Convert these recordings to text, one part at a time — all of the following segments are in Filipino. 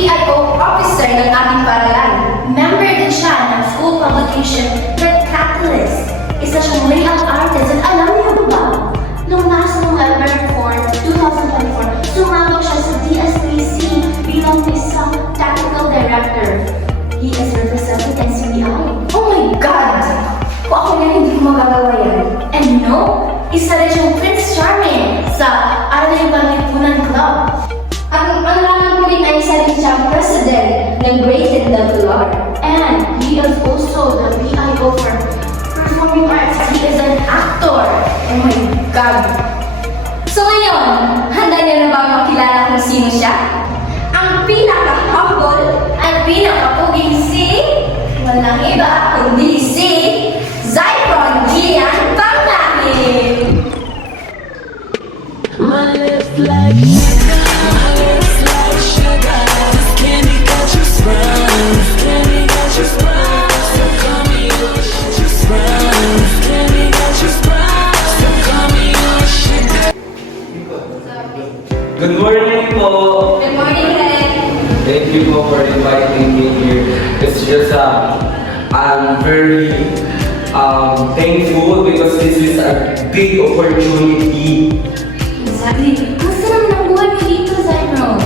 PIO officer ng ating paaralan. Member din siya ng school publication The Catalyst. Isa siyang layout artist at alam niyo ba? Noong last November 4, 2024, sumama siya sa DS3C bilang isang technical director. He is representing NCBI. Oh my God! Kung ako na hindi ko magagawa yan. And you know, isa rin siyang Prince Charming sa Aral Panlipunan Club. At ang naman po rin ay isa rin siyang president ng Great Club. And he is also the PIO for Performing Arts. He is an actor. Oh my God! So ngayon, handa niyo na ba makilala kung sino siya? Ang pinaka-humble at pinaka-puging si walang iba kundi si Zyron Gian Panglamin! My lips like sugar, my lips like sugar. This candy got you sprung, candy got you sprung. So call me your sprung, candy got you sprung. So call me your sugar. Good morning po. Good morning, Ren! Thank you po for inviting me here. It's just I'm very thankful because this is a big opportunity. Exactly. Gusto naman ang buhay mo dito, Zyron?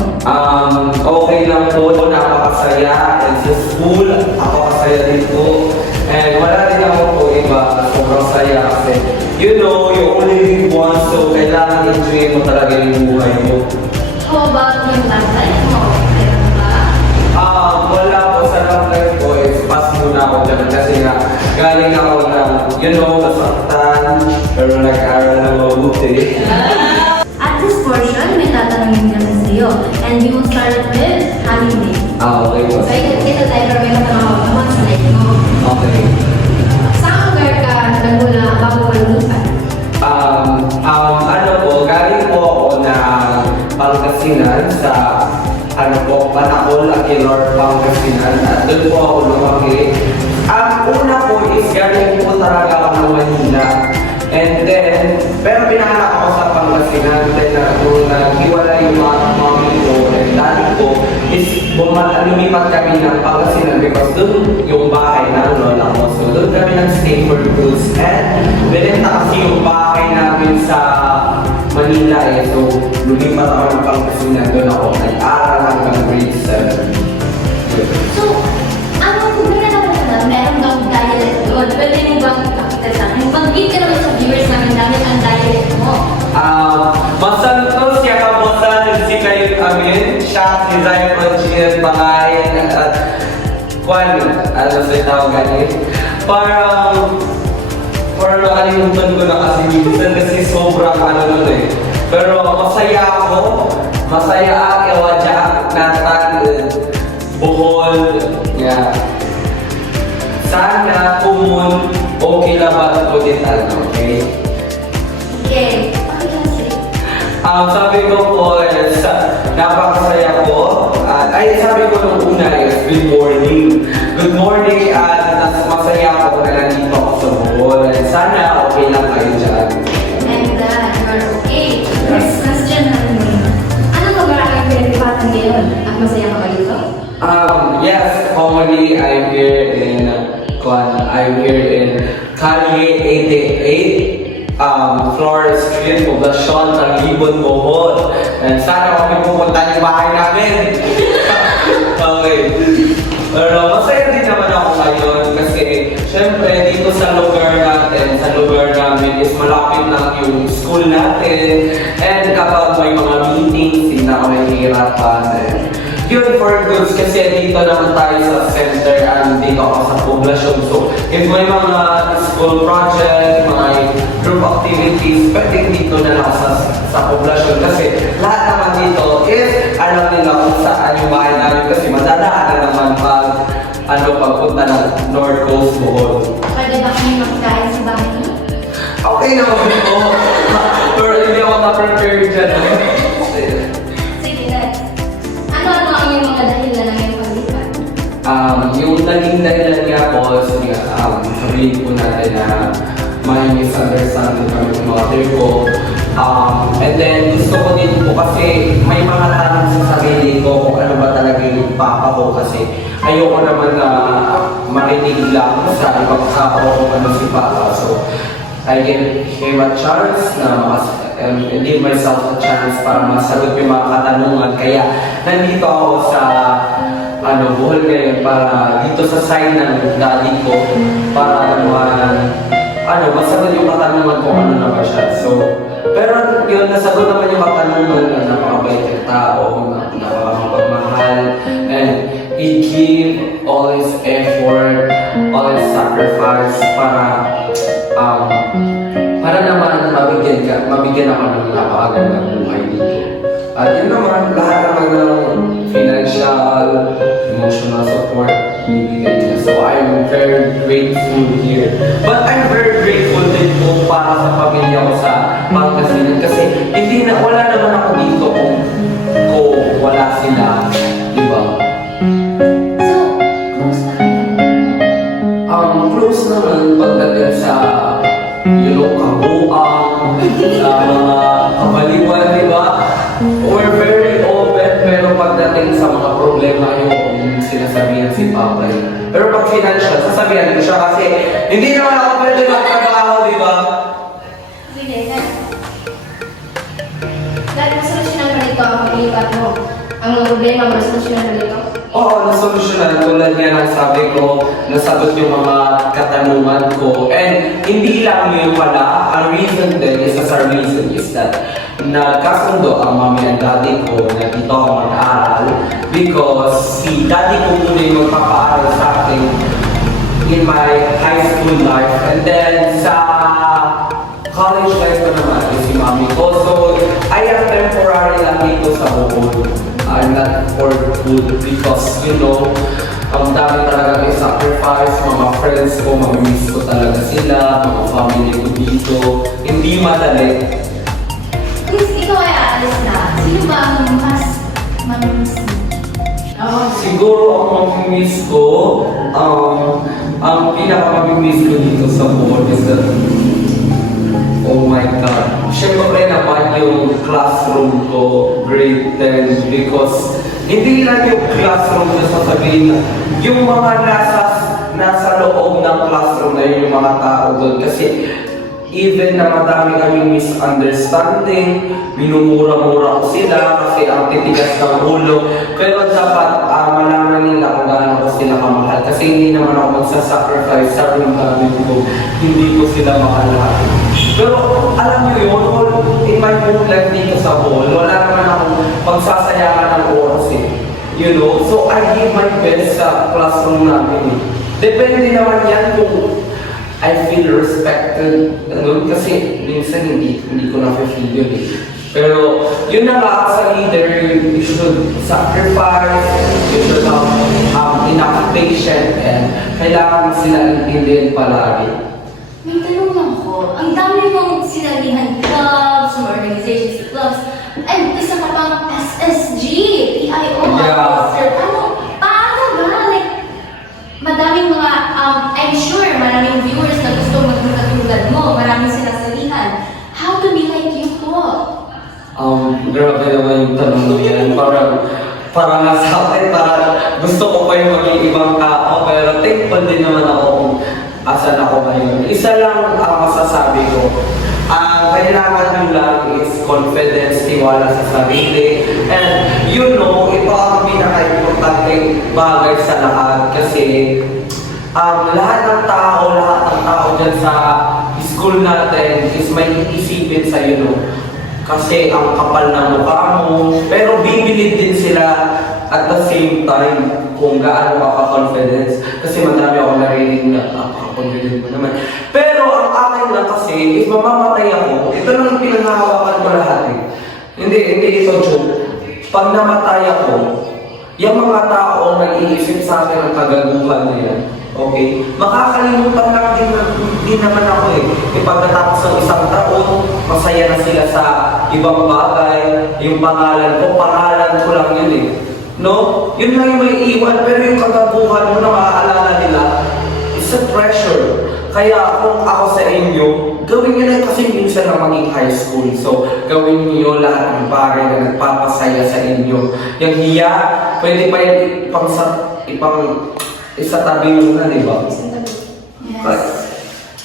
Okay lang po, napakasaya. And sa school, ako kasaya din po. And wala din ako po iba, sobrang saya kasi you know, you only live once, so kailangan enjoy mo talaga yung buhay mo. How about yung love life mo? Meron ba? Wala po sa love life ko, pass muna ako dyan kasi nga galing ako ng, you know, nasaktan, pero nag-aaral na mabuti. At this portion, may tatanungin kami sa iyo. And we will start with holiday. Okay po. So, ito tayo pero may tatanong ako sa life mo. Okay. Saan lugar ka nagmula bago ka lumipat? Ano po, galing po ako ng Pangasinan sa Panacol, Aquilor, Pangasinan. At doon po ako lumaki. Ang una po is galing po talaga ako ng Manila. And then, pero pinahanap ako sa Pangasinan. Then, nung naghiwalay yung mga mami ko and daddy ko, is lumipat kami ng Pangasinan because doon yung bahay ng lola ko. So, doon kami nag-stay for goods. And, binenta kasi yung bahay namin sa Manila eh. So, lumipat ako ng Pangasinan. Doon ako nag-aral hanggang grade 7. So, ano kung na meron daw dialect doon? Pwede mo bang ipakita sa akin? Mag-give ka naman sa viewers namin dahil ang dialect mo. Masantos siya kabosan si kayo amin. Siya si Zyron Gian Panglamin at Juan, ano sa tawagan eh. Parang nakalimutan ko na kasi minsan kasi sobrang ano nun eh. Pero masaya ako, masaya ang ewadya natan buhol niya. Sana kumun okay labat ko din okay? Okay. Okay, Sabi ko po is napakasaya ko. Sabi ko nung una is good morning. Good morning at masaya ako na nandito ako sa Bohol. Sana okay lang kayo dyan. And you're okay. Next question namin. Anong lugar ang pinagpipatan ngayon? At masaya ka ba dito? Yes, commonly I'm here in Calle 88, Flores Street, Poblacion, Taglibon, Bohol. And sana kami pupunta yung bahay namin. Okay. Pero masaya din naman ako ngayon kasi syempre dito sa lugar namin is malapit lang yung school natin. And kapag may mga meetings, hindi na kami hihirapan. Yun for goods kasi dito naman tayo sa center and dito ako sa Poblacion. So, if may mga school project, mga group activities, pwede dito na lang sa Poblacion kasi lahat naman dito is alam nila kung saan yung bahay namin kasi madadaan na naman pagpunta ng North Coast Bohol. Pwede ba kami magkain sa bahay niyo? Okay naman po. Pero hindi ako na-prepare dyan. Sige, next. Ano ang iyong mga dahilan ng iyong paglipat? Yung naging dahilan nga po, sabihin po natin na may misunderstanding kami ng mga mother ko. And then gusto ko din po kasi may mga tanong sa sarili ko kung ano ba talaga yung ako kasi ayoko naman na marinig lang sa ibang tao kung ano si Papa. So, I give him a chance na give myself a chance para masagot yung mga katanungan. Kaya nandito ako sa Bohol ngayon para dito sa side ng daddy ko para naman masagot yung katanungan kung ano naman siya. So, pero yun, nasagot naman yung katanungan na napakabait yung tao, napakapagmahal, and he give all his effort, all his sacrifice para naman mabigyan ako ng napakagandang buhay dito. At yun naman, lahat naman ng financial, emotional support bibigyan niya. So I'm very grateful here. But I'm very grateful din po para sa pamilya ko sa Pangasinan kasi wala naman ako dito kung wala sila, di ba? So, close na kayo? Close naman pagdating sa kabuang, sa mga kabaliwan, di ba? We're very open, pero pagdating sa mga problema yung sinasabihan si Papa. Pero pag financial, sasabihan ko siya kasi hindi naman ako pwede magtrabaho, di ba? Sige, dahil masolusyonan pa nito ang paglipat mo. Ang mga problema, masolusyonan na nito. Oo, nasolusyonan. Tulad nga ng sabi ko, nasagot yung mga katanungan ko. And hindi lang yun pala, ang reason din, isa sa reason is that nagkasundo ang mami and daddy ko na dito ako mag-aaral because si daddy ko muna yung magpapaaral sa akin in my high school life. And then sa college life ko naman is si mami ko. So, I am temporary lang dito sa Bohol. I'm not for good because, ang dami talaga may sacrifice, mga friends ko, mamimiss ko talaga sila, mga family ko dito. Hindi madali. Please, ikaw ay aalis na. Sino ba ang mas mamimiss mo? Siguro ang mamimiss ko, ang pinaka-mamimiss ko dito sa Bohol is that, oh my God. Siyempre naman yung classroom ko, grade 10, because hindi lang yung classroom na sasabihin, yung mga nasa loob ng classroom na yun yung mga tao doon. Kasi even na madami kaming misunderstanding, minumura-mura ko sila kasi ang titigas ng ulo. Pero dapat malaman nila kung gaano ko sila kamahal. Kasi hindi naman ako magsasacrifice sa damdamin ko. Hindi ko sila makalahat. Pero alam nyo yun, in my whole life dito sa Bohol, wala naman akong pagsasayangan ng oras eh. So I give my best sa classroom namin eh. Depende naman yan kung I feel respected. Kasi minsan hindi ko na-feel yun eh. Pero yun na nga sa leader, you should sacrifice, you should have enough patience, and kailangan sila intindihin palagi. May tanong lang ko. Ang dami mong sinalihan clubs, mga organizations, clubs, and isa ka pang SSG, PIO, Yeah. officer. Paano ba? Madaming mga, I'm sure, maraming viewers na gusto maging katulad mo, maraming sinasalihan. How to be like you po? Grabe naman yung tanong mo yan. Parang nasa akin, parang gusto ko pa yung maging ibang tao, pero thankful din naman ako kung asan ako ngayon. Isa lang ang masasabi ko. Ang kailangan nyo lang is confidence, tiwala sa sarili. And ito ang pinaka-importanting bagay sa lahat. Kasi lahat ng tao dyan sa school natin is may iisipin sa kasi ang kapal ng mukha mo, pero bibilid din sila at the same time kung gaano ka ka-confidence. Kasi madami ako narinig na confident mo naman. Pero ang akin lang kasi, if mamamatay ako, ito lang yung pinanghahawakan ko lahat eh. Hindi ito joke. Pag namatay ako, yung mga tao nag-iisip sa akin ang kagaguhan nila. Okay? Makakalimutan lang din naman ako eh. Pagkatapos ng isang taon, masaya na sila sa ibang bagay. Yung pangalan ko lang yun eh. Yun lang yung may iwan, pero yung kagaguhan mo na maaalala nila, it's a pressure. Kaya kung ako sa inyo, gawin nyo na kasi minsan na maging high school. So, gawin niyo lahat ng bagay na nagpapasaya sa inyo. Yung hiya, pwede pa yung isatabi mo na, di ba? Yes.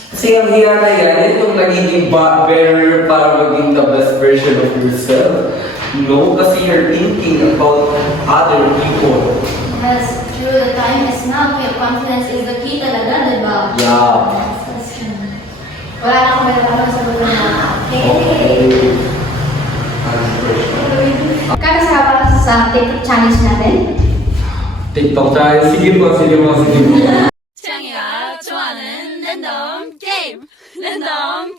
Kasi ang hiya na yan, yung nagiging barrier para maging the best version of yourself. No, kasi you're thinking about other people. Yes, true. The time is now. Your confidence is the key talaga, di ba? Yeah. Yes, that's true. Wala na akong malaman sa bulan na. Kakasama sa TikTok challenge natin. TikTok tayo. Sige po. 창이가 좋아하는 랜덤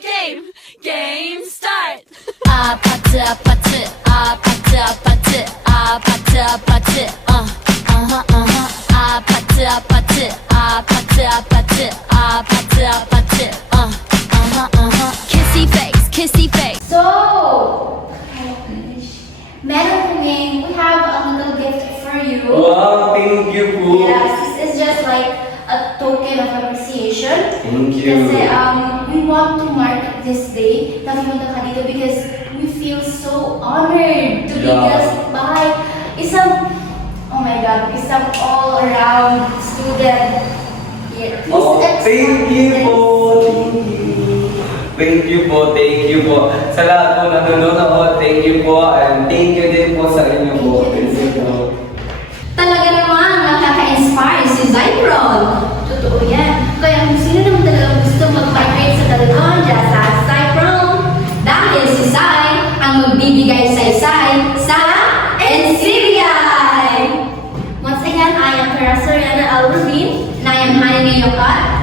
게임 게임 스타트 아파트 아파트 아파트 아파트 아파트 아파트 아파트 아파트 아파트 아파트 아파트 아파트 kissy face So, meron kami, we have a little gift for you. Wow, thank you po. Yes, this is just like a token of appreciation. Thank you. Kasi we want to mark this day na pumunta ka dito because we feel so honored to be Yeah. blessed by isang, oh my God, isang all-around student here. Please Oh, accept thank you this. po. Thank you po. Sa lahat po na nanonood, thank you po. And thank you din po sa inyo po. Thank you. Thank you po. Talaga naman nakaka-inspire si Zypron. Totoo yan. Kaya kung sino naman talaga gusto mag-migrate sa Talon, dyan sa Zypron, dahil si Zy ang magbibigay saysay sa NCBI. Once again, I am Teresa Soriana Alvin, and I am handing you your card.